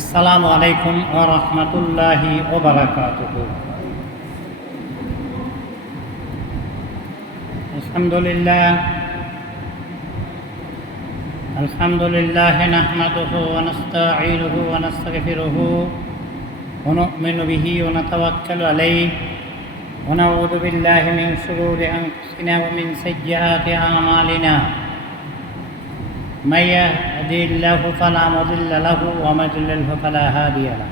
আসসালামু আলাইকুম ওয়া রাহমাতুল্লাহি ওয়া বারাকাতুহু। আলহামদুলিল্লাহ নাহমাদুহু ওয়া নাস্তাঈনুহু ওয়া নাস্তাগফিরুহু ওয়া নু'মিনু বিহি ওয়া নাতাওয়াক্কালু আলাইহি ওয়া নাউযু বিল্লাহি মিন শুরুরি আনফুসিনা ওয়া মিন সাইয়্যাতি আ'মালিনা। من يهده الله فلا مضل له ومن يضلل فلا هادي له.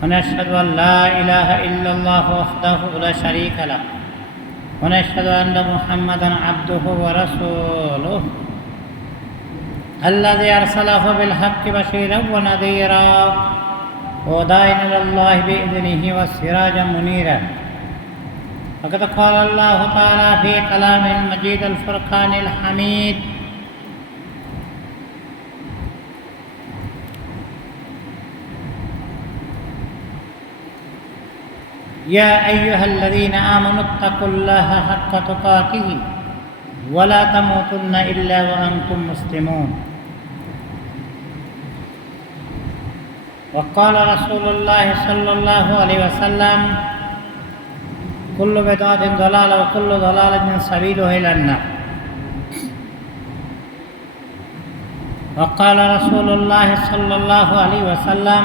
ونشهد أن لا إله إلا الله وحده لا شريك له ونشهد أن محمدا عبده ورسوله الذي أرسله بالحق بشيرا ونذيرا وداعيا إلى الله بإذنه وسراجا منيرا. وقد قال الله تعالى في كلامه المجيد الفرقان الحميد: يا أيها الذين آمنوا اتقوا الله حق تقاته ولا تموتن إلا وأنتم مسلمون. وقال رسول الله صلى الله عليه وسلم: كل بدعة ضلالة وكل ضلالة سبيلها إلى النار. وقال رسول الله صلى الله عليه وسلم: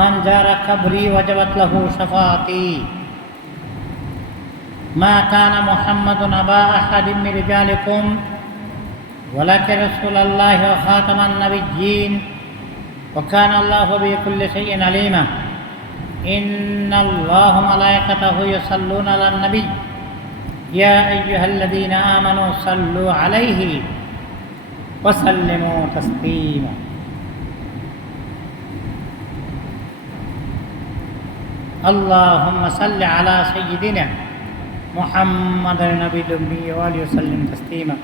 من زار قبري وجبت له شفاعتي. ما كان محمد أبا أحد من رجالكم ولكن رسول الله وخاتم النبيين وكان الله بكل شيء عليما. إن الله وملائكته يصلون على النبي يا أيها الذين آمنوا صلوا عليه وسلموا تسليما. اللهم صل على سيدنا محمد النبي الأمي وآله وسلم تسليما.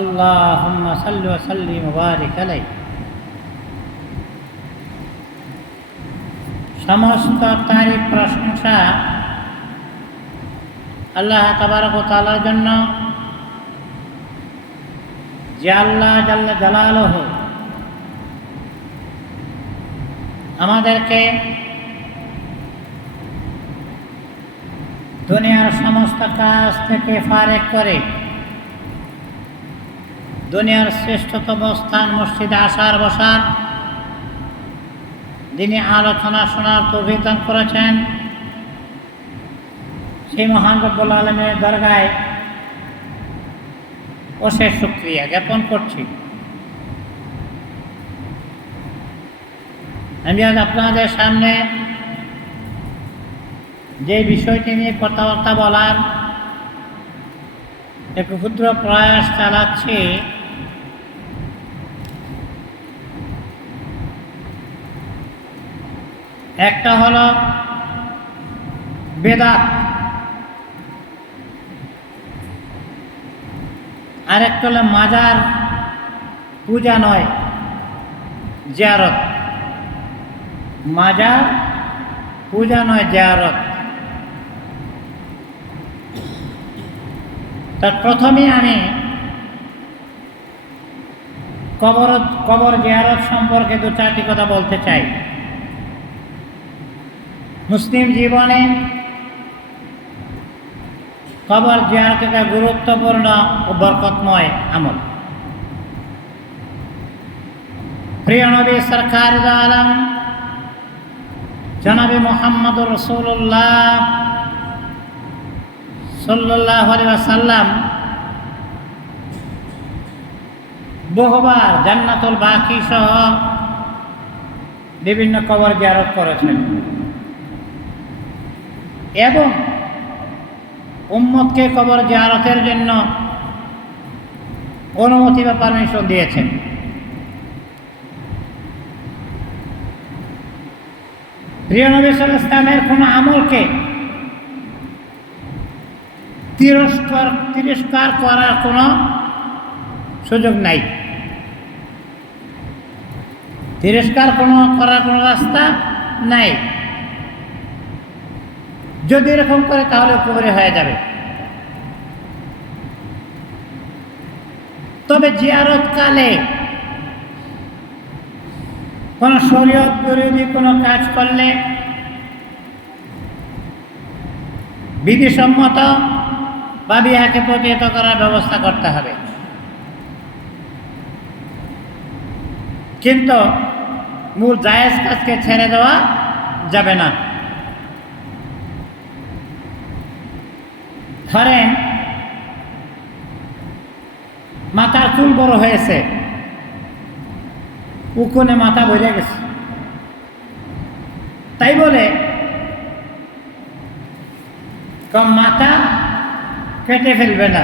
اللهم صل وسلم وبارك عليه. সমস্ত তারিফ প্রশংসা আল্লাহ তাবারক ওয়া তাআলার জন্য, যে আল্লাহ জাল্লা জালালুহু আমাদেরকে দুনিয়ার সমস্ত কাজ থেকে ফারেক করে দুনিয়ার শ্রেষ্ঠতম স্থান মসজিদে আসার বসার দিনে আলোচনা শোনার তৌফিক দান করেছেন। সেই মহান রব্বুল আলামিনের দরগায় অশেষ শুকরিয়া জ্ঞাপন করছি। আমি আজ আপনাদের সামনে যে বিষয়টি নিয়ে কথাবার্তা বলার এক ক্ষুদ্র প্রয়াস চালাচ্ছি, একটা হলো বেদাত, আরেকটা হলো মাজার পূজা নয়, জিয়ারত। মাজার পূজা নয়, জিয়ারত। তার প্রথমে আমি কবর জিয়ারত সম্পর্কে দু চারটি কথা বলতে চাই। মুসলিম জীবনে কবর জিয়ারত একটা গুরুত্বপূর্ণ ও বরকতময় আমল। প্রিয় নবী সরকার দু আলম জনাবে মুহাম্মদুর রাসূলুল্লাহ সাল্লাল্লাহু আলাইহি ওয়াসাল্লাম বহুবার জান্নাতুল বাকি সহ বিভিন্ন কবর জিয়ারত করেছেন এবং উম্মতকে কবর জিয়ারতের জন্য অনুমতি বা পারমিশন দিয়েছেন। প্রিয় নবী সাল্লাল্লাহু আলাইহি ওয়াসাল্লামের কোনো আমলকে তিরস্কার করার কোনো সুযোগ নাই, তিরস্কার করার কোনো রাস্তা নাই। যদি এরকম করে তাহলে কুফরি হয়ে যাবে। তবে জিয়ারতকালে কোনো শরীয়ত বিরোধী কোনো কাজ করলে বিধিসম্মত বা বিহাকে প্রতিহত করার ব্যবস্থা করতে হবে। কিন্তু মূল জায়েজ কাজকে ছেড়ে দেওয়া যাবে না। ধরেন মাথার চুল বড় হয়েছে, উকুনে মাথা ভরে গেছে, তাই বলে মাথা কেটে ফেলবে না,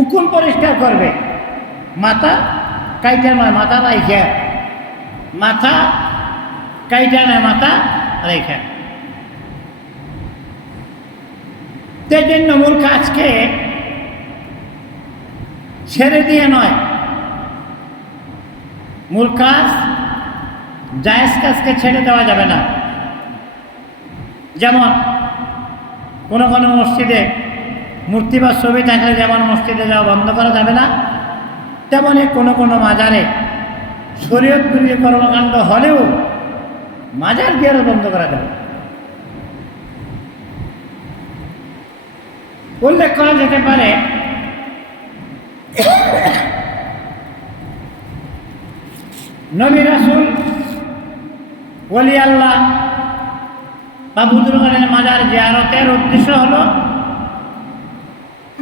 উকুন পরিষ্কার করবে, মাথা কাইটা নয় মাথা রাইখা, মাথা কাইটা নয় মাথা রাইখা। সেই জন্য মূল কাজকে ছেড়ে দিয়ে নয়, মূল কাজ জায়েজ কাজকে ছেড়ে দেওয়া যাবে না। যেমন কোনো কোনো মসজিদে মূর্তি বা ছবি থাকলে যেমন মসজিদে যাওয়া বন্ধ করা যাবে না, তেমনই কোনো কোনো মাজারে শরীয়ত বিরোধী কর্মকাণ্ড হলেও মাজার গিয়ে বন্ধ করা যাবে। উল্লেখ করা যেতে পারে নবী রাসূল ওলি আল্লাহ বা বুজুর্গের মাজার জিয়ারতের উদ্দেশ্য হলো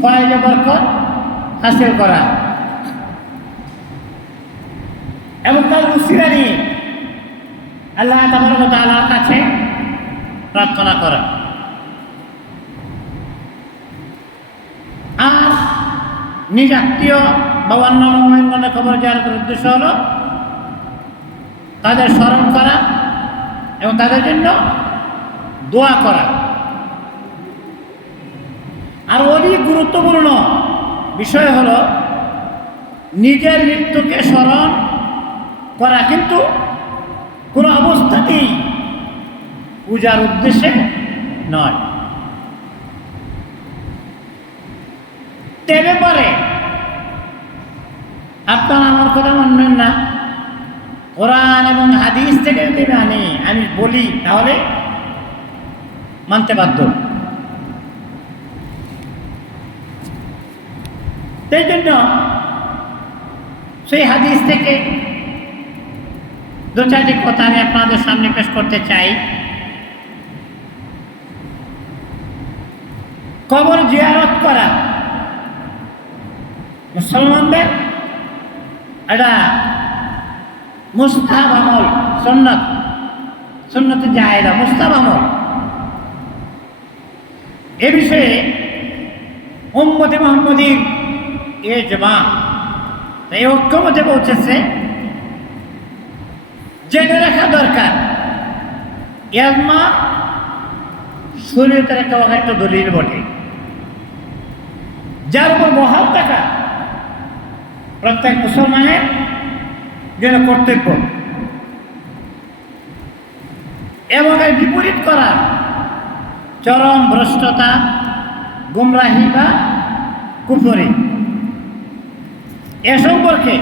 ফয়েজ বরকত হাসিল করা এবং তার উসিলা নিয়ে আল্লাহ তাবারক ওয়া তাআলার কাছে প্রার্থনা করা। আর নিজ আত্মীয় বা অন্য মুমিনগণের খবর জিয়ারতের উদ্দেশ্য হলো তাদের স্মরণ করা এবং তাদের জন্য দোয়া করা। আর অধিক গুরুত্বপূর্ণ বিষয় হলো নিজের মৃত্যুকে স্মরণ করা, কিন্তু কোনো অবস্থাতেই পূজার উদ্দেশ্যে নয়। তেবে পরে আপনারা আমার কথা মানবেন না, কোরআন এবং হাদিস থেকে যদি আমি বলি তাহলে মানতে বাধ্য। সেই জন্য সেই হাদিস থেকে দু চারটি কথা আমি আপনাদের সামনে পেশ করতে চাই। কবর জিয়ারত করা মুসলমানদের এটা মুস্তাহাব আমল, সুন্নাত, সুন্নতে জায়েজা, মুস্তাহাব আমল। এ বিষয়ে উম্মতে মুহাম্মদীর ইজমা, এই ঐক্যমতে পৌঁছেছে, জেনে রাখা দরকার। ইজমা শরীয়তের একটা অকাট্য দলিল বটে, যার উপর বহাল থাকা প্রত্যেক মুসলমানের যেন কর্তব্য, এবং এর বিপরীত করা চরম ভ্রষ্টতা, গুমরাহি বা কুফরি। এ সম্পর্কে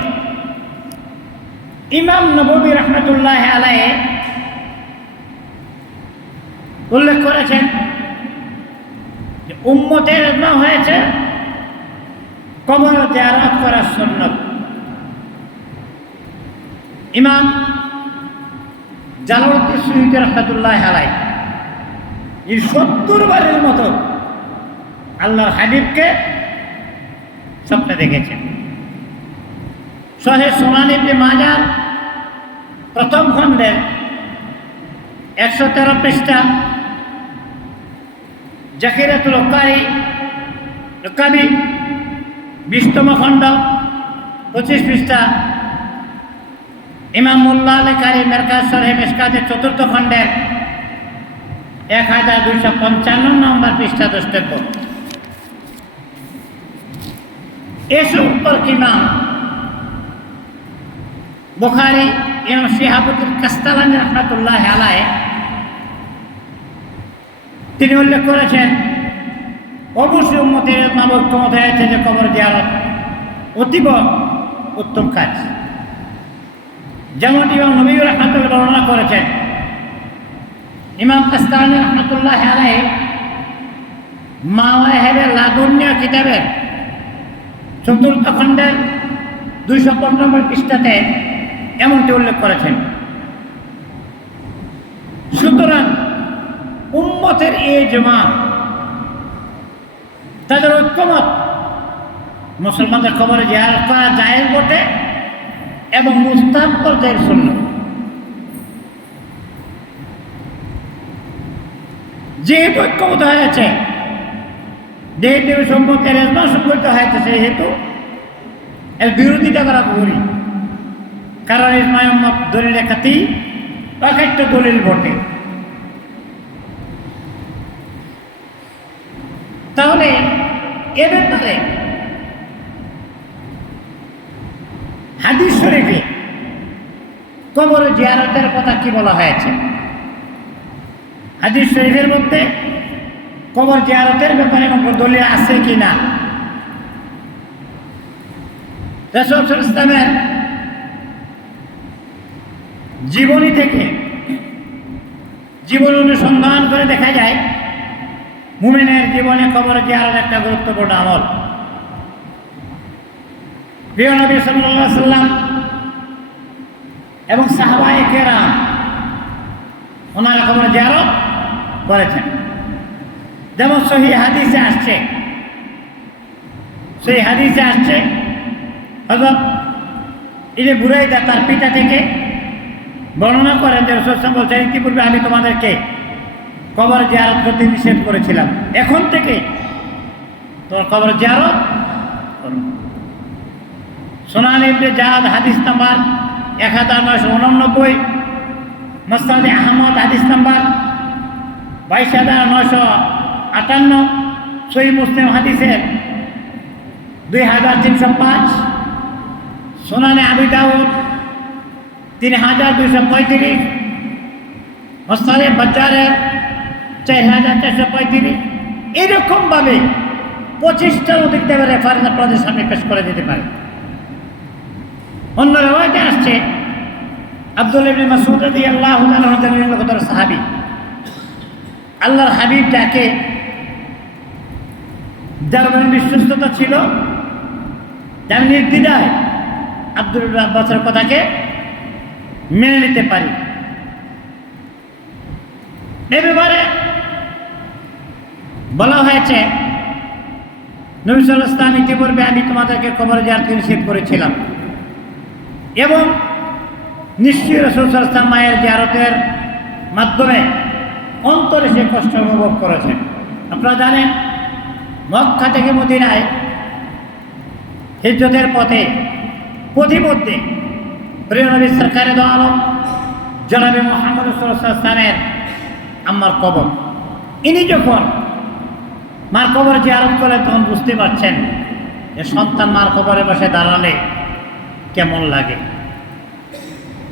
ইমাম নববী রাহমাতুল্লাহি আলাইহি উল্লেখ করেছেন যে উম্মতের ইজমা হয়েছে কবর জিয়ারত করা সুন্নাত। ইমাম জালালউদ্দিন সুয়ুতী রাহমাতুল্লাহি আলাইহি 70 বারের মতো আল্লাহর হাবিবকে স্বপ্নে দেখেছেন। সহিহ সুনান ইবনে মাজাহ প্রথম খণ্ডের 113 পৃষ্ঠা, জাকিরাতুল কাবি 20তম খণ্ড 25 পৃষ্ঠা, ইমাম মোল্লা আলী কারি মেরকাজ শরহে মিশকাতের 4র্থ খণ্ডের 1255 নম্বর পৃষ্ঠা দ্রষ্টব্য। এ সম্পর্কে ইমাম বুখারী ইমাম শিহাবুদ্দিন কাস্তালানী রাহমাতুল্লাহি আলাইহি তিনি উল্লেখ করেছেন, অবশ্যই উম্মতের ঐক্যমত হয়েছে যে কবর জিয়ারত অতীব উত্তম কাজ। যেমনটি ইমাম নবী রাহমাতুল্লাহ বর্ণনা করেছেন। ইমাম কাস্তানি রাহমাতুল্লাহ আলাইহি মাওয়াহিবে লাদুনিয়া কিতাবের ৪র্থ খণ্ডের ২১৫ নম্বর পৃষ্ঠাতে এমনটি উল্লেখ করেছেন। সুতরাং উম্মতের ইজমা, তাদের ঐক্যমত, মুসলমানদের কবরে জিয়ারত করা জায়েজ বটে এবং মুস্তাহাব পর্যায়ের সুন্নাত। যেহেতু ঐক্যমত হয়েছে, যেহেতু সম্পর্কের ইজমা সংঘটিত হয়েছে, সেহেতু এর বিরোধিতা করা করি, কারণ ইজমা উম্মত দলিল খাতি একটা দলিল বটে। তাহলে এ ব্যাপারে হাদিস শরীফে কবর জিয়ারতের কথা কি বলা হয়েছে? হাদিস শরীফের মধ্যে কবর জিয়ারতের ব্যাপারে কোনো দলিল আছে কি না? রাসূল সাল্লাল্লাহু আলাইহি ওয়াসাল্লামের জীবনী থেকে জীবন অনুসন্ধান করে দেখা যায় মুমিনের জীবনে কবর জিয়ারত একটা গুরুত্বপূর্ণ আমল। প্রিয় নবী সাল্লাল্লাহু আলাইহি ওয়াসাল্লাম এবং সাহাবায়ে কেরাম ওনারা কবর জিয়ারত করেছেন। যেমন সহিহ হাদিসে আসছে, সেই হাদিসে আসছে হযরত ইবনে বুরাইদা তার পিতা থেকে বর্ণনা করেন যে রাসূল সাল্লাল্লাহু আলাইহি ওয়াসাল্লাম বলছেন, ইতিপূর্বে আমি তোমাদেরকে কবর জিয়ারত করতে নিষেধ করেছিলাম, এখন থেকে তোমার কবর জিয়ারত করো। সুনান ইবনে জাদ হাদিস নাম্বার 1989, মুসনাদ আহমদ হাদিস নাম্বার 22958, সহিহ মুসলিম হাদিসের 2305, সুনানে আবু দাউদ 3235, মুসনাদে বাজ্জারের 4435। এরকমভাবে 25টার অধিক দেবের রেফারেন্স আপনাদের সামনে পেশ করে দিতে পারে। অন্য রিওয়ায়াতে আসছে আব্দুল্লাহ ইবনে মাসউদ রাদিয়াল্লাহু তাআলা আনহু সাহাবী, আল্লাহর হাবিব যাকে যার মনে বিশ্বস্ততা ছিল, যার নির্দ্বিধায় আব্দুল্লাহ আব্বাসের কথাকে মেনে নিতে পারি। এ ব্যাপারে বলা হয়েছে, নবী সাল্লাল্লাহু আলাইহি ওয়াসাল্লাম ইতিপূর্বে আমি তোমাদেরকে কবর জিয়ারত নিষেধ করেছিলাম এবং নিশ্চয়ই রাসূল সাল্লাল্লাহু আলাইহি ওয়াসাল্লাম মায়ের জিয়ারতের মাধ্যমে অন্তরে সে কষ্ট অনুভব করেছেন। আপনারা জানেন, মক্কা থেকে মদিনায় হিজরতের পথে পথিমধ্যে প্রিয় নবী সরকারে দো আলম জনাবে মুহাম্মদ সাল্লাল্লাহু আলাইহি ওয়াসাল্লামের আম্মার কবর, ইনি যখন মার কবর জিয়ারত করে তখন বুঝতে পারছেন যে সন্তান মার কবরে বসে দাঁড়ালে কেমন লাগে।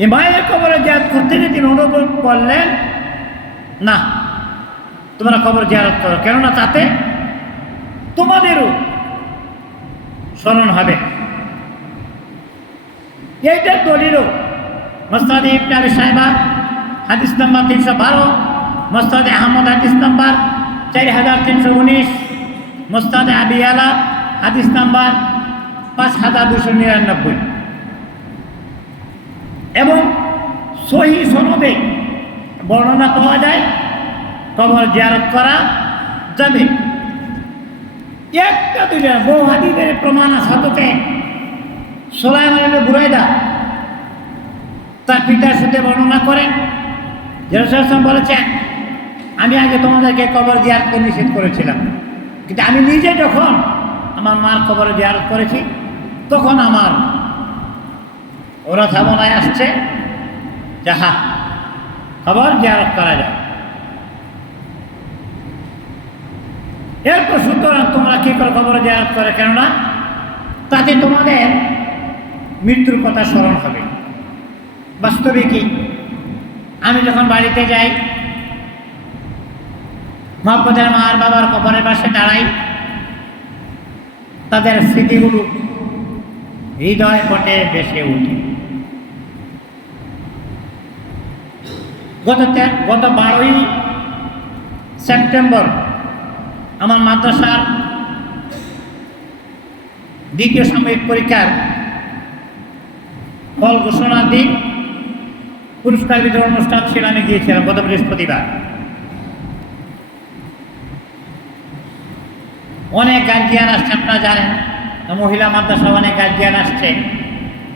এই মায়ের কবরে জিয়ারত করতে গিয়ে তিনি অনুভব করলেন, না তোমরা কবর জিয়ারত করো, কেননা তাতে তোমাদেরও স্মরণ হবে। এইটার দলিলও মুসনাদ ইবনে আবি শাইবা হাদিস নাম্বার 312, মুসনাদ আহমদ হাদিস নাম্বার 4319, মুসনাদ আবি আলা হাদিস নাম্বার 5299 এবং সহিহ সনদে বর্ণনা পাওয়া যায় কবর জিয়ারত করা যাবে। একটা দুইটা বহু হাদিসের প্রমাণ আছে। সুলাইমান ইবনে বুরাইদা তার পিতার সাথে বর্ণনা করেন যে রাসূল সাল্লাল্লাহু আলাইহি ওয়াসাল্লাম বলেছেন, আমি আগে তোমাদেরকে কবর জিয়ারত নিষেধ করেছিলাম, কিন্তু আমি নিজে যখন আমার মার কবর জিয়ারত করেছি তখন আমার ওরা ধারণায় আসছে যাহা কবর জিয়ারত করা যায়। এরপর সুতরাং তোমরা কি করে কবর জিয়ারত করে, কেননা তাতে তোমাদের মৃত্যুর কথা স্মরণ হবে। বাস্তবিকই আমি যখন বাড়িতে যাই, মহব্বতের মার বাবার কবরের পাশে দাঁড়াই, তাদের স্মৃতিগুলো হৃদয় পটে ভেসে ওঠে। গত 12ই সেপ্টেম্বর আমার মাদ্রাসার দ্বিতীয় সাময়িক পরীক্ষার ফল ঘোষণার দিন পুরস্কার বিতরণ অনুষ্ঠান ছিল, আমি গিয়েছিলাম গত বৃহস্পতিবার। অনেক গার্জিয়ান আসছে, আপনারা জানেন মহিলা মাদ্রাসা অনেক গার্জিয়ান আসছে,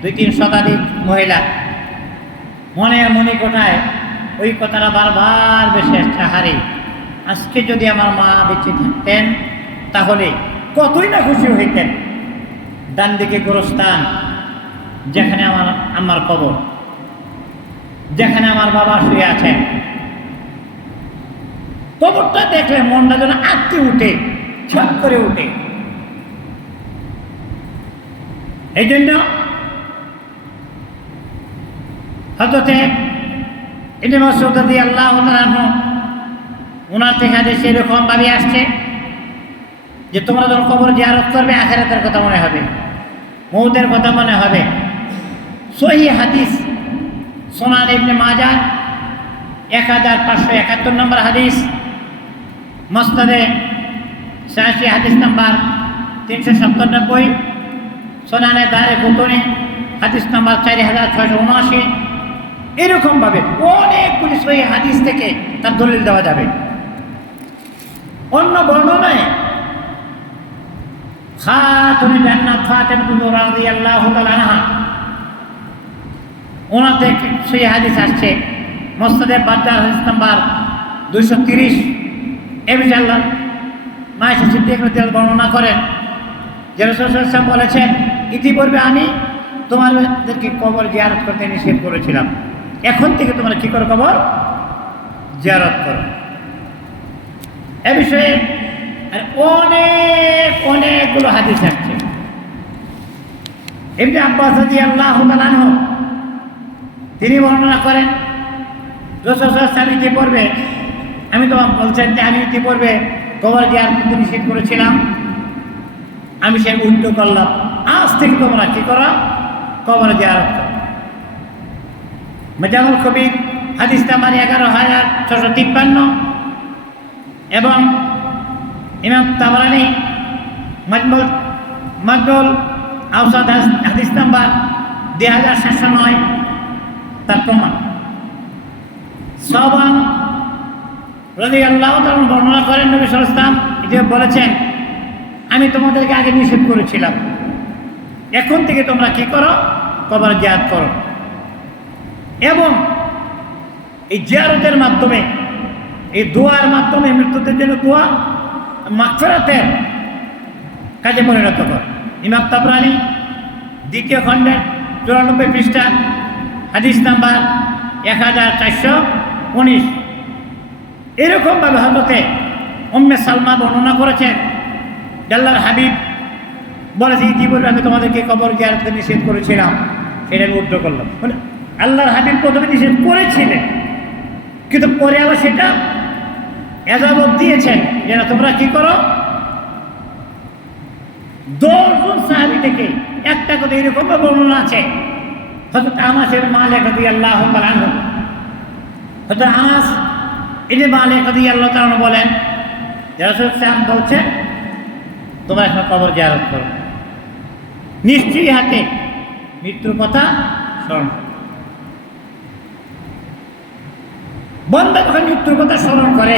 2-3 শতাধিক মহিলা। মনের মণিকোঠায় ওই কথাটা বারবার বেশি আসছে, হারে আজকে যদি আমার মা বেঁচে থাকতেন তাহলে কতই না খুশি হইতেন। ডান দিকে গোরস্থান, যেখানে আমার কবর, যেখানে আমার বাবা শুয়ে আছেন, কবরটা দেখলে মনটা যেন আঁকতে উঠে, ছট করে উঠে। এই জন্য হযরতে ইবনে মাসউদ রাদিয়াল্লাহু তাআলা আনহু ওনার থেকে হাদিস এরকম ভাবে আসছে যে তোমরা যখন কবর জিয়ারত করবে আখিরাতের কথা মনে হবে, মউতের কথা মনে হবে। সহিহ হাদিস সুনান ইবনে মাজাহ 1571 নম্বর হাদিস, মুসনাদে শাহি হাদিস নাম্বার 397, সুনানে দারকুতনি হাদিস নাম্বার 4679। এরকমভাবে অনেকগুলি সহিহ হাদিস থেকে তার দলিল দেওয়া যাবে। অন্য বর্ণনায় খাতুনুল জান্নাত ফাতিমা রাদিয়াল্লাহু তাআলা আনহা, ওনার থেকে সেই হাদিস আসছে মুসনাদে বাজ্জার হাদিস নাম্বার 230। এ বিষয়ে আল্লাহ মায়েশা সিদ্দিকা রাদিয়াল্লাহু বর্ণনা করেন যে রাসূল সাল্লাল্লাহু আলাইহি ওয়াসাল্লাম বলেছেন, ইতিপূর্বে আমি তোমাদেরকে কবর জিয়ারত করতে নিষেধ করেছিলাম, এখন থেকে তোমরা কি করো, কবর জিয়ারত করো। এ বিষয়ে অনেকগুলো হাদিস আসছে। ইবনে আব্বাস রাদিয়াল্লাহু তাআলা আনহু তিনি বর্ণনা করেন রাসূল সাল্লাল্লাহু আলাইহি ওয়াসাল্লাম ইতিপূর্বে, আমি তো বলছেন যে আমি ইতিপূর্বে কবর জিয়ারত করতে নিষেধ করেছিলাম, আমি সে উল্টো করলাম, আজ থেকে তোমরা কি করো, কবর জিয়ারত করো। মাজামুল কবির হাদিস নাম্বার 11653 এবং ইমাম তাবরানী মাজমুল আওসাত হাদিস নাম্বার 2709 তার প্রমাণ। সাওবান রাদিয়াল্লাহু তাআলা বর্ণনা করেন নবী সাল্লাল্লাহু আলাইহি ওয়াসাল্লাম যে বলেছেন, আমি তোমাদেরকে আগে নিষেধ করেছিলাম, এখন থেকে তোমরা কি করো, কবর জিয়ারত করো। এবং এই জিয়ারতের মাধ্যমে, এই দোয়ার মাধ্যমে মৃত্যুদের জন্য দোয়া মাগফিরাতের কাজে পরিণত কর। ইমাম তাবরানী দ্বিতীয় খণ্ডের 94 পৃষ্ঠা হাদিস নাম্বার 1419। এরকমভাবে হযরতে উম্মে সালমা বর্ণনা করেছেন, আল্লাহর হাবিব বলেছে, ইতিপূর্বে আমি তোমাদেরকে কবর জিয়ারত করতে নিষেধ করেছিলাম, সেটা আমি উল্টো করলাম। মানে আল্লাহর হাবিব প্রথমে নিষেধ করেছিলেন, কিন্তু পরে আবার সেটা এজাজত দিয়েছেন যে না, তোমরা কি করো। 10 জন সাহাবী থেকে একটা কথা এরকম বর্ণনা আছে। হযরত আনাস ইবনে মালিক রাদিয়াল্লাহু তাআলা আনহু, হযরত আনাস ইবনে মালিক রাদিয়াল্লাহু তাআলা বলেন যে রাসূল সাল্লাল্লাহু আলাইহি ওয়াসাল্লাম বলছেন, তোমরা এখন কবর জিয়ারত করো, নিশ্চয়ই হাতে মৃত্যুর কথা স্মরণ। বান্দা যখন মৃত্যুর কথা স্মরণ করে,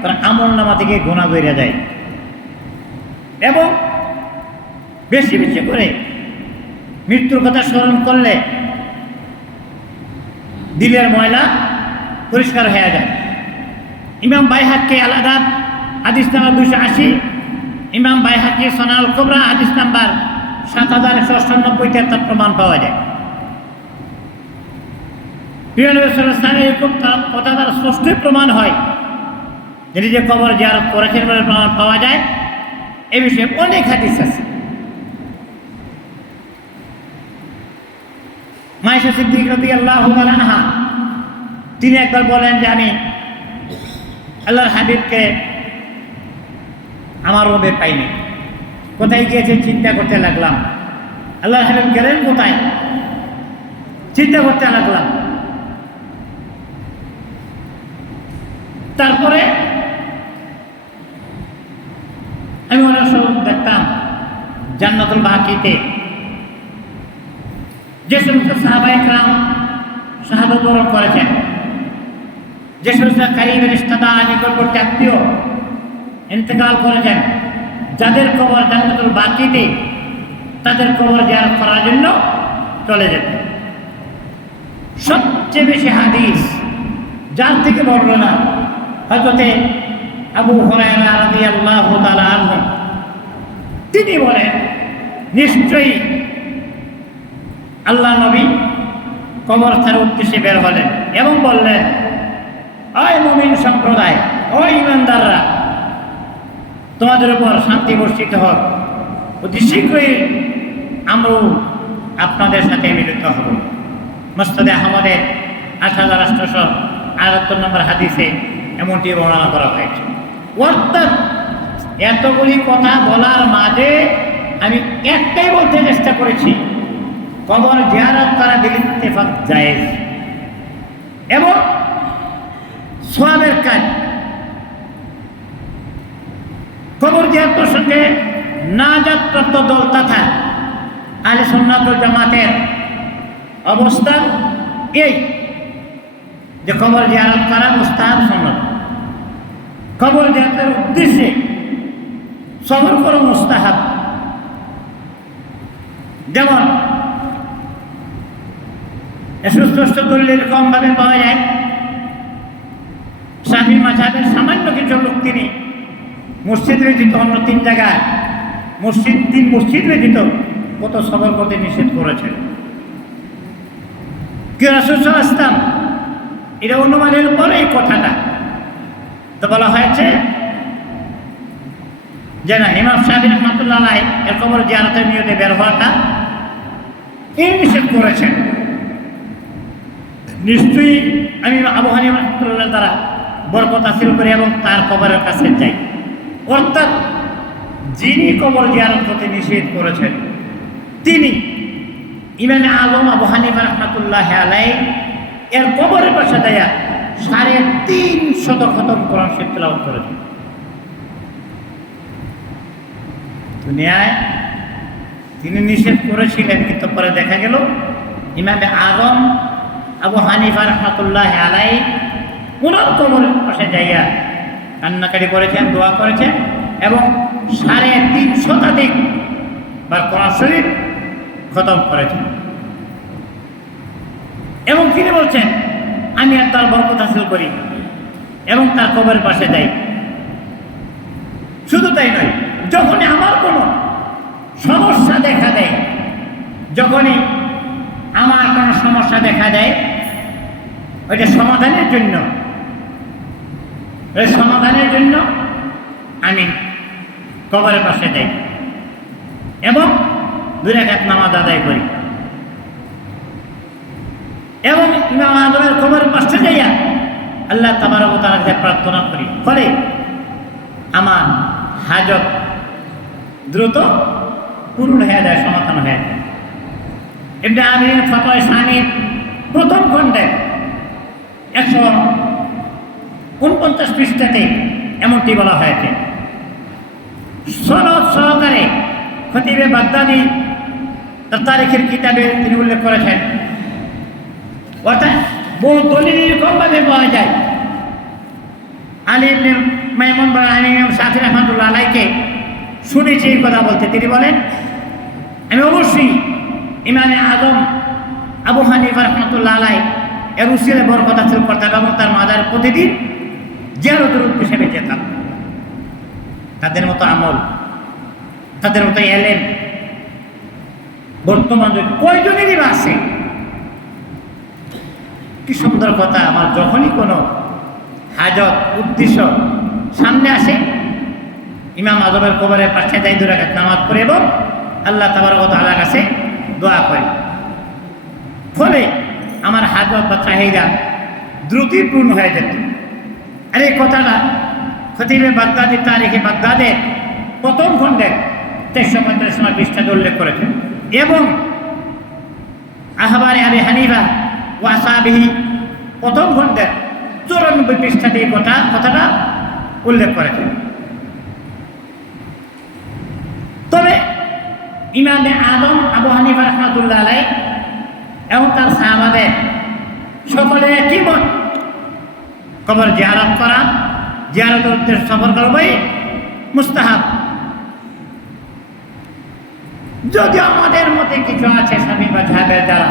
তার আমল নামা থেকে গুনাহ বেরিয়ে যায় এবং বেশি বেশি করে মৃত্যুর কথা স্মরণ করলে দিলের ময়লা পরিষ্কার হয়ে যায়। ইমাম বাইহাকি আল আদাব হাদিস নাম্বার 280, ইমাম বাইহাকি সুনান আল কুবরা হাদিস নাম্বার 7198 তার প্রমাণ পাওয়া যায়। প্রিয় নবী সাল্লাল্লাহু আলাইহি ওয়াসাল্লাম এরকম কথা দ্বারা স্পষ্টই প্রমাণ হয় যিনি যে কবর জিয়ারত করেছেন বলে প্রমাণ পাওয়া যায়। এ বিষয়ে অনেক হাদিস আছে। মায়েশা সিদ্দিকা রাদিয়াল্লাহু তাআলা আনহা তিনি একবার বলেন যে আমি আল্লাহর হাবিবকে আমার রবে পাইনি, কোথায় গিয়েছে চিন্তা করতে লাগলাম, আল্লাহর হাবিব গেলেন কোথায়, চিন্তা করতে লাগলাম। তারপরে আমি অনেক সময় দেখতাম জান্নাতুল বাকিতে যে সমস্ত সাহাবায়ে কেরাম শাহাদাত বরণ করেছেন, যে সমস্ত কারীব রিশতেদার নিকটবর্তী আত্মীয় ইন্তেকাল করেছেন, যাদের কবর জান্নাতুল বাকিতে, তাদের কবর জিয়ারত করার জন্য চলে যেতেন। সবচেয়ে বেশি হাদিস যার থেকে বর্ণনা হযরতে আবু হুরায়রা রাদিয়াল্লাহু তাআলা আনহু, তিনি বলেন নিশ্চয়ই আল্লাহ নবী কবরস্থানের উদ্দেশ্যে বের হলেন এবং বললেন, ওই মুমিন সম্প্রদায়, ওই ঈমানদাররা, তোমাদের উপর শান্তি বর্ষিত হোক, অতি শীঘ্রই আমরা আপনাদের সাথে মিলিত হব। মুসনাদে আহমদের 8878 নম্বর হাদিসে এমনটি বর্ণনা করা হয়েছে। অর্থাৎ এতগুলি কথা বলার মাঝে আমি একটাই বলতে চেষ্টা করেছি, কবর জিয়ারত করা বিল ইত্তেফাক জায়েজ এবং সওয়াবের কাজ। কবর জিয়ারত প্রসঙ্গে নাজাতপ্রাপ্ত দল তথা আহলে সুন্নাত ওয়াল জামাতের অবস্থান এই যে কবর জিয়ারত করা মুস্তাহাব সুন্নাত, কবর জিয়ারতের উদ্দেশ্যে সবর করা মুস্তাহাব। যেমন সুস্পষ্ট দলিল এরকমভাবে পাওয়া যায়, শাফি মাযহাবের সামান্য কিছু লোক তিনি মসজিদ ব্যতীত অন্য 3 জায়গায় মসজিদ ব্যতীত কত সবর করতে নিষেধ করেছেন। কি রাসূল সাল্লাল্লাহু আলাইহি ওয়াসাল্লাম এটা অনুমানের উপর এই কথাটা তো বলা হয়েছে যে না, ইমাম শাফি রাহমাতুল্লাহ আলাইহি এর কবর জিয়ারতের নিয়তে বের হওয়াটা এই নিষেধ করেছেন। নিশ্চয়ই আমি আবু হানিফা রাহমাতুল্লাহ দ্বারা বরকত হাসিল করি এবং তার কবরের কাছে যাই। অর্থাৎ যিনি কবর জিয়ারত করতে নিষেধ করেছেন তিনি ইমাম আযম আবু হানিফা রাহমাতুল্লাহ আলাইহি এর কবরের পাশে যাইয়া 350 খতম কোরআন শরীফ তেলাওয়াত করেছেন। দুনিয়ায় তিনি নিষেধ করেছিলেন, কিন্তু পরে দেখা গেল ইমাম আযম আবু হানিফা রাহমাতুল্লাহ আলাইহি ওনার কবরের পাশে যাইয়া কান্নাকাটি করেছেন, দোয়া করেছেন এবং 350 শতাধিক বার কোরআন শরীফ খতম করেছেন। এবং তিনি বলছেন, আমি আর তার বরকত হাসিল করি এবং তার কবরের পাশে যাই। শুধু তাই নয়, যখনই আমার কোনো সমস্যা দেখা দেয়, যখনই আমার কোনো সমস্যা দেখা দেয়, ওইটা সমাধানের জন্য আমি কবরের পাশে যাই এবং 2 রাকাত নামাজ আদায় করি এবং ইমাম আযমের কবরের পাশে যাইয়া আল্লাহ তাবারক ওয়া তাআলার কাছে প্রার্থনা করি, ফলে আমার হাজত দ্রুত পূরণ হয়ে যায়, সমাধান হয়ে যায়। ইবনে আমির ফাতওয়া সানির প্রথম খণ্ডে 149 পৃষ্ঠাতে এমনটি বলা হয়েছে। সনদ সহকারে খতিবে বাগদাদি তার তারিখের কিতাবে তিনি উল্লেখ করেছেন। অর্থাৎ বহু দলিল এরকমভাবে পাওয়া যায়। আলী ইবনে মাইমুন বা ইমাম শাফি রাহমাতুল্লাহ আলাইহিকে শুনেছি এই কথা বলতে। তিনি বলেন, আমি অবশ্যই ইমামে আযম আবু হানিফা রাহমাতুল্লাহ আলাইহি এর উসিলায় বরকত হাসিল করতাম এবং তার মাজার প্রতিদিন জিয়ারতের উদ্দেশ্যে যেতাম। তাদের মতো আমল, তাদের মতো এলেম বর্তমান যুগে কয়জনেরই বা আছে? কি সুন্দর কথা! আমার যখনই কোনো হাজত উদ্দেশ্য সামনে আসে, ইমাম আযমের কবরের পাশে যাই, 2 রাকাত নামাজ পড়ে এবং আল্লাহ তাবারক ওয়া তাআলার কাছে দোয়া করি, ফলে আমার হাজত বা চাহিদা দ্রুতই পূর্ণ হয়ে যেত। আর এই কথাটা খতিবে বাগদাদি তারিখে বাগদাদের প্রথম খণ্ডে 345 নম্বর পৃষ্ঠাতে উল্লেখ করেছেন এবং আহবারে আবি হানিফা ওয়া আসহাবিহি প্রথম খণ্ডের 94 পৃষ্ঠাতে এই কথাটা উল্লেখ করেছেন। তবে ইমামে আদম আবু হানিফা রাহমাতুল্লাহ আলাইহি এবং তার সাহাবাদের সকলে একই মত, কবর জিয়ারত করা, জিয়ারতের উদ্দেশ্যে সফর করবই মুস্তাহাব। যদি আমাদের মতে কিছু আছে স্বামী বা ঝাবের যারা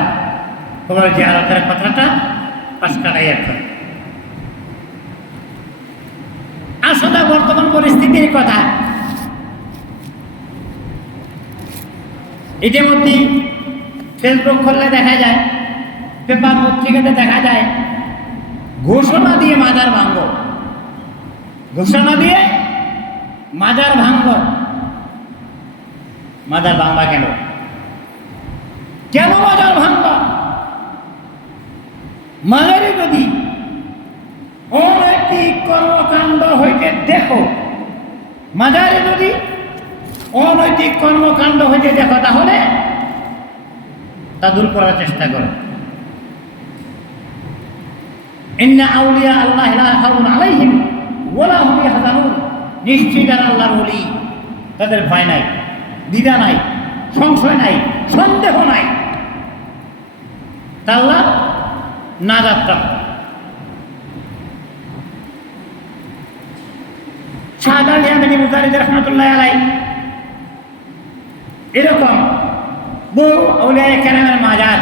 কবর জিয়ারতের কথাটা পাশ কাটাই আছে। আসলে বর্তমান পরিস্থিতির কথা, ইতিমধ্যে ফেসবুক খুললে দেখা যায়, পেপার পত্রিকাতে দেখা যায়, ঘোষণা দিয়ে মাজার ভাঙ্গ, ঘোষণা দিয়ে মাজার ভাঙ্গ। মাজার ভাঙবা কেন? কেন মাজার ভাঙবা? মাজারে যদি অনৈতিক কর্মকাণ্ড হইতে দেখো, মাজারে যদি অনৈতিক কর্মকাণ্ড হইতে দেখো, তাহলে তা দূর করার চেষ্টা করো। ইন্না আউলিয়া আল্লাহ লা খাউফুন আলাইহিম ওয়ালা হুম ইয়াহজানুন, নিশ্চয়ই যারা আল্লাহর ওলি তাদের ভয় নাই, দ্বিধা নাই, সংশয় নাই, সন্দেহ নাই, তা আল্লাহ নাজাত প্রাপ্ত। শাহাদ আলী আহমেদ মুজাহিদ রাহমাতুল্লাহ আলাইহি এরকম বহু আউলিয়া কেরামের মাজার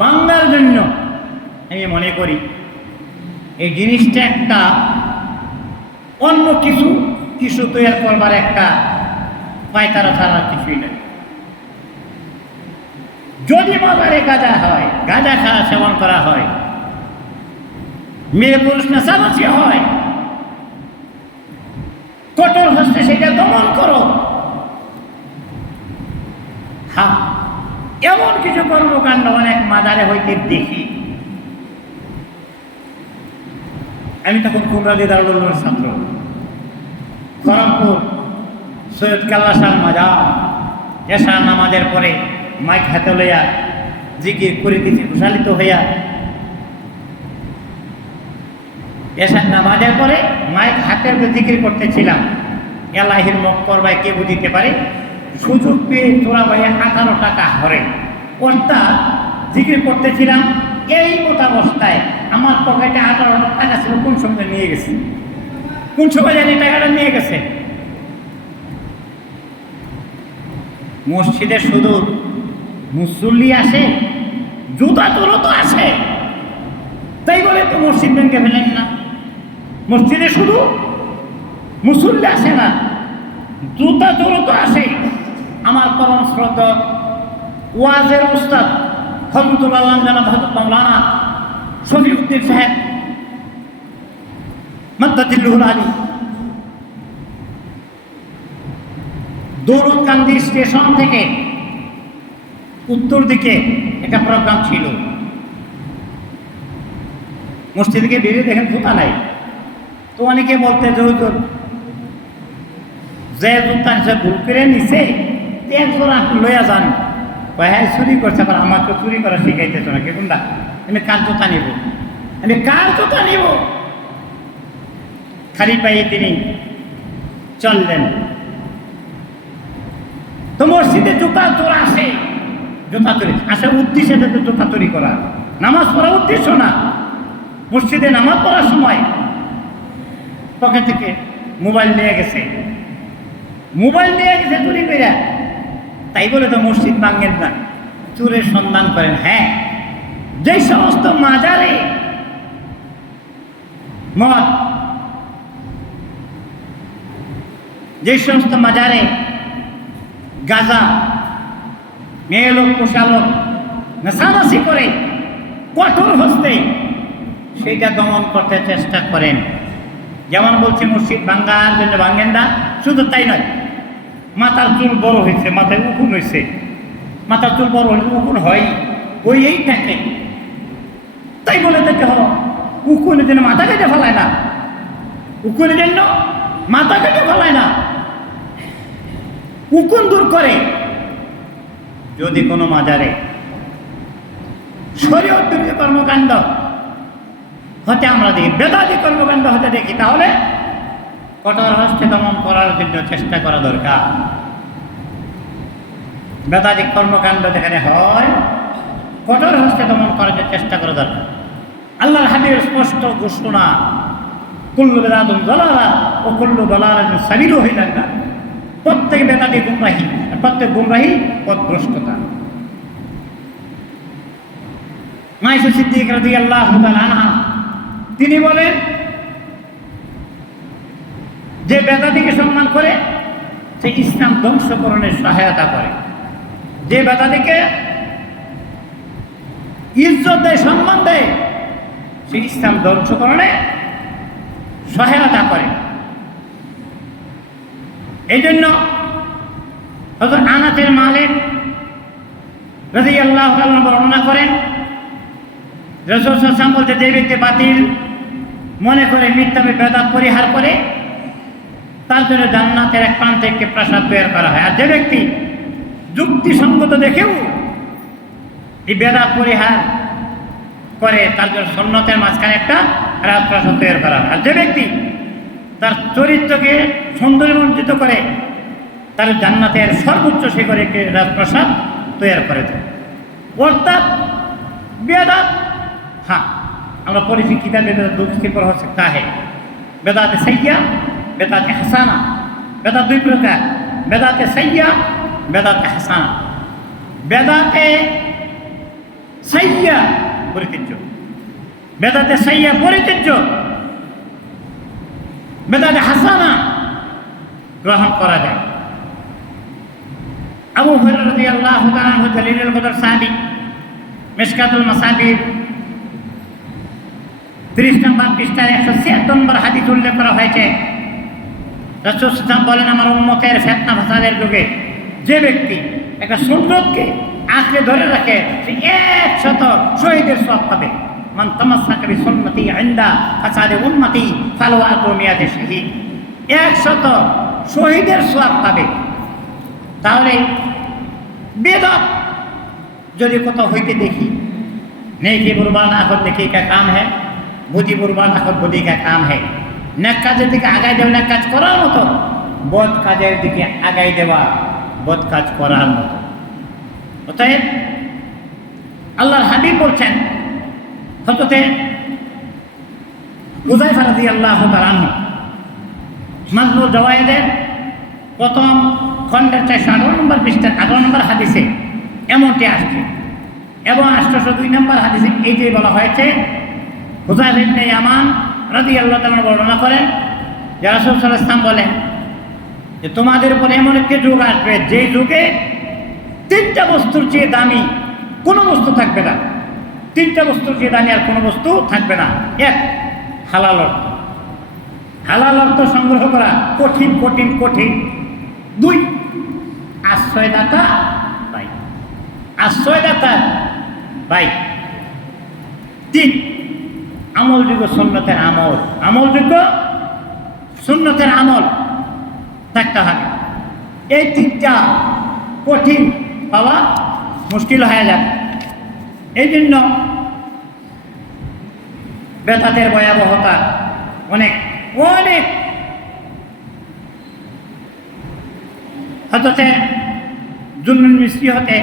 বাংলার জন্য আমি মনে করি এই জিনিসটা একটা অন্য কিছু তৈরি করবার একটা পায়তারা ছাড়া কিছুই নেই। যদি মাজারে গাঁজা হয়, গাঁজা খাওয়া সেবন করা হয়, মেয়ে পুরুষ নাচানাচি হয়, কঠোর হস্তে সেটা দমন করো। হ্যাঁ, এমন কিছু কর্মকাণ্ড অনেক মাজারে হইতে দেখি। আমি তখন কুমরাদি দারুল উলুমের ছাত্র, খড়গপুর সৈয়দ কাল্লা শাহ মাজার, এশার নামাজের পরে মাইক হাতে লইয়া জিকির করিতেছি ঘোষালিত হইয়া। এশার নামাজের পরে মাইক হাতের জিকির করতেছিলাম। এলাহির মক্কর ভাই কে বুঝিতে পারে, সুযোগ পেয়ে তোরা ভাই 18 টাকা হরে ওটা জিকির করতেছিলাম। এই মতো অবস্থায় আমার পকেটে 18 টাকা ছিল, কোন সময় নিয়ে গেছে, কোন সময় জানি টাকাটা নিয়ে গেছে। মসজিদে শুধু মুসল্লি আসে, জুতা চোরও তো আসে, তাই বলে তো মসজিদ ভেঙে ফেলেন না। মসজিদে শুধু মুসল্লি আসে না, জুতা চোরও তো আসে। আমার পরম শ্রদ্ধা ওয়াজের উস্তাদ হযরতুল আল্লাহ জনাব হযরত মাওলানা শফিউদ্দিন সাহেব মাদ্দাতিল্লাহুল আলী দৌলতকান্দি স্টেশন থেকে উত্তর দিকে একটা প্রোগ্রাম ছিল। মসজিদ থেকে বেরিয়ে দেখেন জুতা নাই। তো অনেকে বলতে যে জুতা নিচে ভুল করে নিছে, এক জোড়া লইয়া যান। হ্যাঁ, চুরি করছে, আবার আমাকে চুরি করা শিখাইতেছ না কে? কোনটা? আমি কার জুতা নিব, আমি কার জুতা নিব? খালি পায়ে তিনি চললেন। তো মসজিদে জুতা চোর আসে, জুতা চুরি আসে উদ্দেশ্যে, জুতা চুরি করা, নামাজ পড়ার উদ্দেশ্য না। মসজিদে নামাজ পড়ার সময় পকেট থেকে মোবাইল নিয়ে গেছে, চুরি করে। তাই বলে তো মসজিদ ভাঙেন না, চোরের সন্ধান করেন। হ্যাঁ, যে সমস্ত মাজারে মদ, যে সমস্ত মাজারে গাঁজা, মেয়ে লোক পোষালোক নাচানাচি করে কঠোর হস্তে সেইটা দমন করতে চেষ্টা করেন। যেমন বলছি, মসজিদ ভাঙ্গার জন্য ভাঙেন না, শুধু তাই নয়, মাথার চুল বড় হয়েছে, মাথায় উকুন হয়েছে, মাথার চুল বড় হলে উকুন হয়, এই থাকে। তাই বলে দেখতে হলো উকুনের জন্য মাথা কেটে ফেলায় না, উকুনের জন্য মাথা কেটে ফেলায় না, উকুন দূর করে। যদি কোনো মাজারে শরীয়ত বিরোধী কর্মকাণ্ড হতে আমরা দেখি, বেদাতি কর্মকাণ্ড হতে দেখি, তাহলে কঠোর হস্তে দমন করার জন্য চেষ্টা করা দরকার। বেদাতি কর্মকাণ্ড যেখানে হয় কঠোর হস্তে দমন করার জন্য চেষ্টা করা দরকার। আল্লাহর হাবিবের স্পষ্ট ঘোষণা, কুল্লু বেদাতুন দালালা ও কুল্লু দালালাতিন সাবিলু হইলেন না। প্রত্যেক বেদাতি গুমরাহি, প্রত্যেক গুমরাহি পথভ্রষ্টতা। আয়েশা সিদ্দিকা রাদিয়াল্লাহু তাআলা আনহা তিনি বলেন যে বেদাতিকে সম্মান করে সে ইসলাম ধ্বংসকরণের সহায়তা করে। যে বেদাতিকে ইজ্জত দেয়, সম্মান দেয়, সে ইসলাম ধ্বংসকরণে সহায়তা করে। এই জন্য হযরত আনাসের মালিক রাদিয়াল্লাহু তাআলা বর্ণনা করেন, রাসূল সাল্লাল্লাহু আলাইহি ওয়াসাল্লাম বলতে, যে ব্যক্তি বাতিল মনে করে মিথ্যা বেদাত পরিহার করে তার জন্য জান্নাতের এক প্রান্তে একটি প্রাসাদ তৈরি করা হয়। আর যে ব্যক্তি যুক্তিসঙ্গত দেখেও এই বেদাত পরিহার করে তার জন্য সুন্নতের মাঝখানে একটা রাজপ্রাসাদ তৈরি করা হয়। আর যে ব্যক্তি তার চরিত্রকে সৌন্দর্যমণ্ডিত করে তার জান্নাতের সর্বোচ্চ শিখরে একটি রাজপ্রাসাদ তৈরি করে দেয়। অর্থাৎ বেদাত, হ্যাঁ আমরা পড়েছি কিতাবে বেদাত দুটি প্রকার হচ্ছে হে বেদাতে সাইয়্যা, বেদাতে হাসানা। বেদাত দুই প্রকার, বেদাতে সাইয়্যা, বেদাতে হাসানা। বেদাতে সাইয়্যা পরিত্যাজ্য, বেদাতে সাইয়্যা পরিত্যাজ্য, বেদাতে হাসানা গ্রহণ করা যায়। আবু হুরায়রা রাদিয়াল্লাহু তাআলা আনহু জালিলুল কদর সাহাবী, মিশকাতুল মাসাবিহ 30 নম্বর পৃষ্ঠার 176 নম্বর হাদিস উল্লেখ করা হয়েছে। রাসূল সাল্লাল্লাহু আলাইহি ওয়াসাল্লাম বলেন, আমার উম্মতের ফিতনা ফাসাদের যুগে যে ব্যক্তি একটা সুন্নতকে আঁকড়ে ধরে রাখে সে 100 শহীদের সওয়াব পাবে। মান তামাসসাকা বিসুন্নতি ইনদা ফাসাদি উম্মতি ফালাহু আজরু মিয়াতি শাহীদ, 100 শহীদের সওয়াব পাবে। তাহলে বেদাত যদি কোথাও হইতে দেখি, নেকি বুরবান আখর নেকি কা কাম হ্যাঁ, বুদ্ধি বুরবান আখর বুদ্ধি কা কাম হ্যাঁ। নেক কাজের দিকে আগাই দেওয়া নেক কাজ করার মতো, বদ কাজের দিকে আগাই দেওয়া বদ কাজ করার মতো। অতএব আল্লাহর হাবিব বলছেন, হযরত হুযায়ফা রাদিয়াল্লাহু তাআলা আনহু মাজমুউল জাওয়ায়েদের প্রথম খণ্ডের 418 নম্বর পৃষ্ঠার 18 নম্বর হাদিসে এমনটি আসছে, এবং 802 নম্বর হাদিসে এইটাই বলা হয়েছে। হুযায়ফা ইবনে ইয়ামান রাদিয়াল্লাহু তাআলা বর্ণনা করেন যে রাসূল সাল্লাল্লাহু আলাইহি ওয়াসাল্লাম বলেন যে তোমাদের উপর এমন একটি যুগ আসবে যে যুগে 3টা বস্তুর চেয়ে দামি কোনো বস্তু থাকবে না। 3টা বস্তুর চেয়ে দামি আর কোনো বস্তু থাকবে না। 1, হালাল অর্থ। হালাল অর্থ সংগ্রহ করা কঠিন কঠিন কঠিন। 2, আশ্রয়দাতা ভাই, আশ্রয়দাতা ভাই। 3, আমলযোগ্য সুন্নতের আমল, আমলযোগ্য সুন্নতের আমল থাকতে হবে। এই 3টা কঠিন পাওয়া মুশকিল হয়ে যাবে। এই জন্য বেদাতের ভয়াবহতা অনেক অনেক। হযরত জুন্নুন মিসরি হতে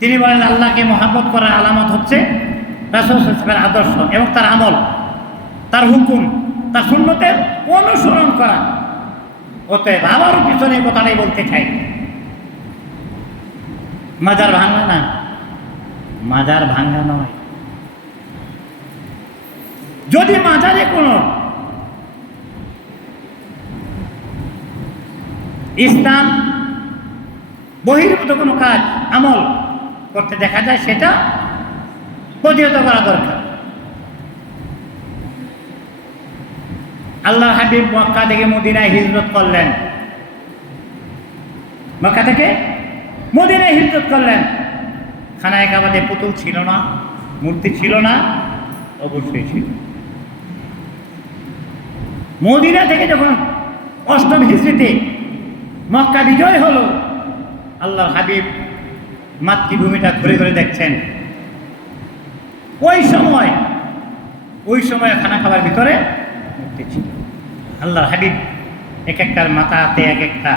তিনি বলেন, আল্লাহকে মহব্বত করার আলামত হচ্ছে রাসূল সাল্লাল্লাহু আলাইহি ওয়াসাল্লামের আদর্শ এবং তার আমল, তার হুকুম, তার সুন্নতের অনুসরণ করা। অতএব আবারও পিছনে কথাটাই বলতে চাই, মাজার ভাঙা না, মাজার ভাঙা নয়। যদি মাজারে কোনো ইসলাম বহির্ভূত কোনো কাজ আমল করতে দেখা যায়, সেটা প্রতিহত করা দরকার। আল্লাহ হাবিব মক্কা থেকে মদিনায় হিজরত করলেন, মক্কা থেকে মদিনায় হিজরত করলেন। খানায়ে কাবাতে পুতুল ছিল না, মূর্তি ছিল না, অবশ্যই ছিল। মদিনা থেকে যখন 8ম হিজরিতে মক্কা বিজয় হলো, আল্লাহর হাবিব মাতৃভূমিটা ঘুরে ঘুরে দেখছেন। ওই সময় ওই সময় খানা খাবার ভিতরে মুক্তি ছিল। আল্লাহর হাবিব এক একটার মাথাতে এক একটা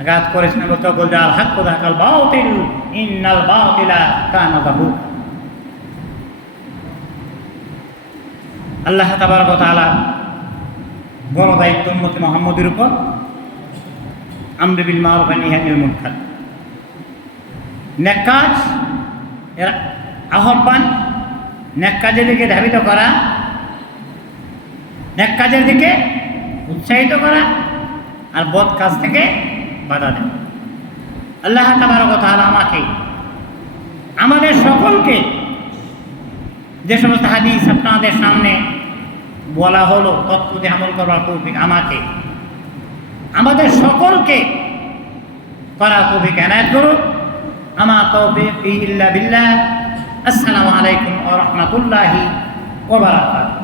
আঘাত করেছেন, বলতে বলতে আল হক যাকাল বাতিল ইন্নাল বাতিলা কানা যাহুকা। আল্লাহ তাবারক ওয়া তাআলা বড় দায়িত্ব উম্মতে মুহাম্মদের উপর, আমর বিল মারুফ ওয়া নাহি আনিল মুনকার, নেক কাজ এর আহ্বান, নেক কাজের দিকে ধাবিত করা, নেক কাজের দিকে উৎসাহিত করা, আর বদ কাজ থেকে বাধা দেয়। আল্লাহ তাবারক ওয়া তাআলা আমাকে আমাদের সকলকে যে সমস্ত হাদিস আপনাদের সামনে বলা হলো তৎপতি আমল করবার তৌফিক আমাকে আমাদের সকলকে করার তৌফিক এনায়েত করুন। আমা তৌফিক ইল্লা বিল্লাহ। আসসালামু আলাইকুম ওয়া রাহমাতুল্লাহি ওয়া বারাকাতুহু।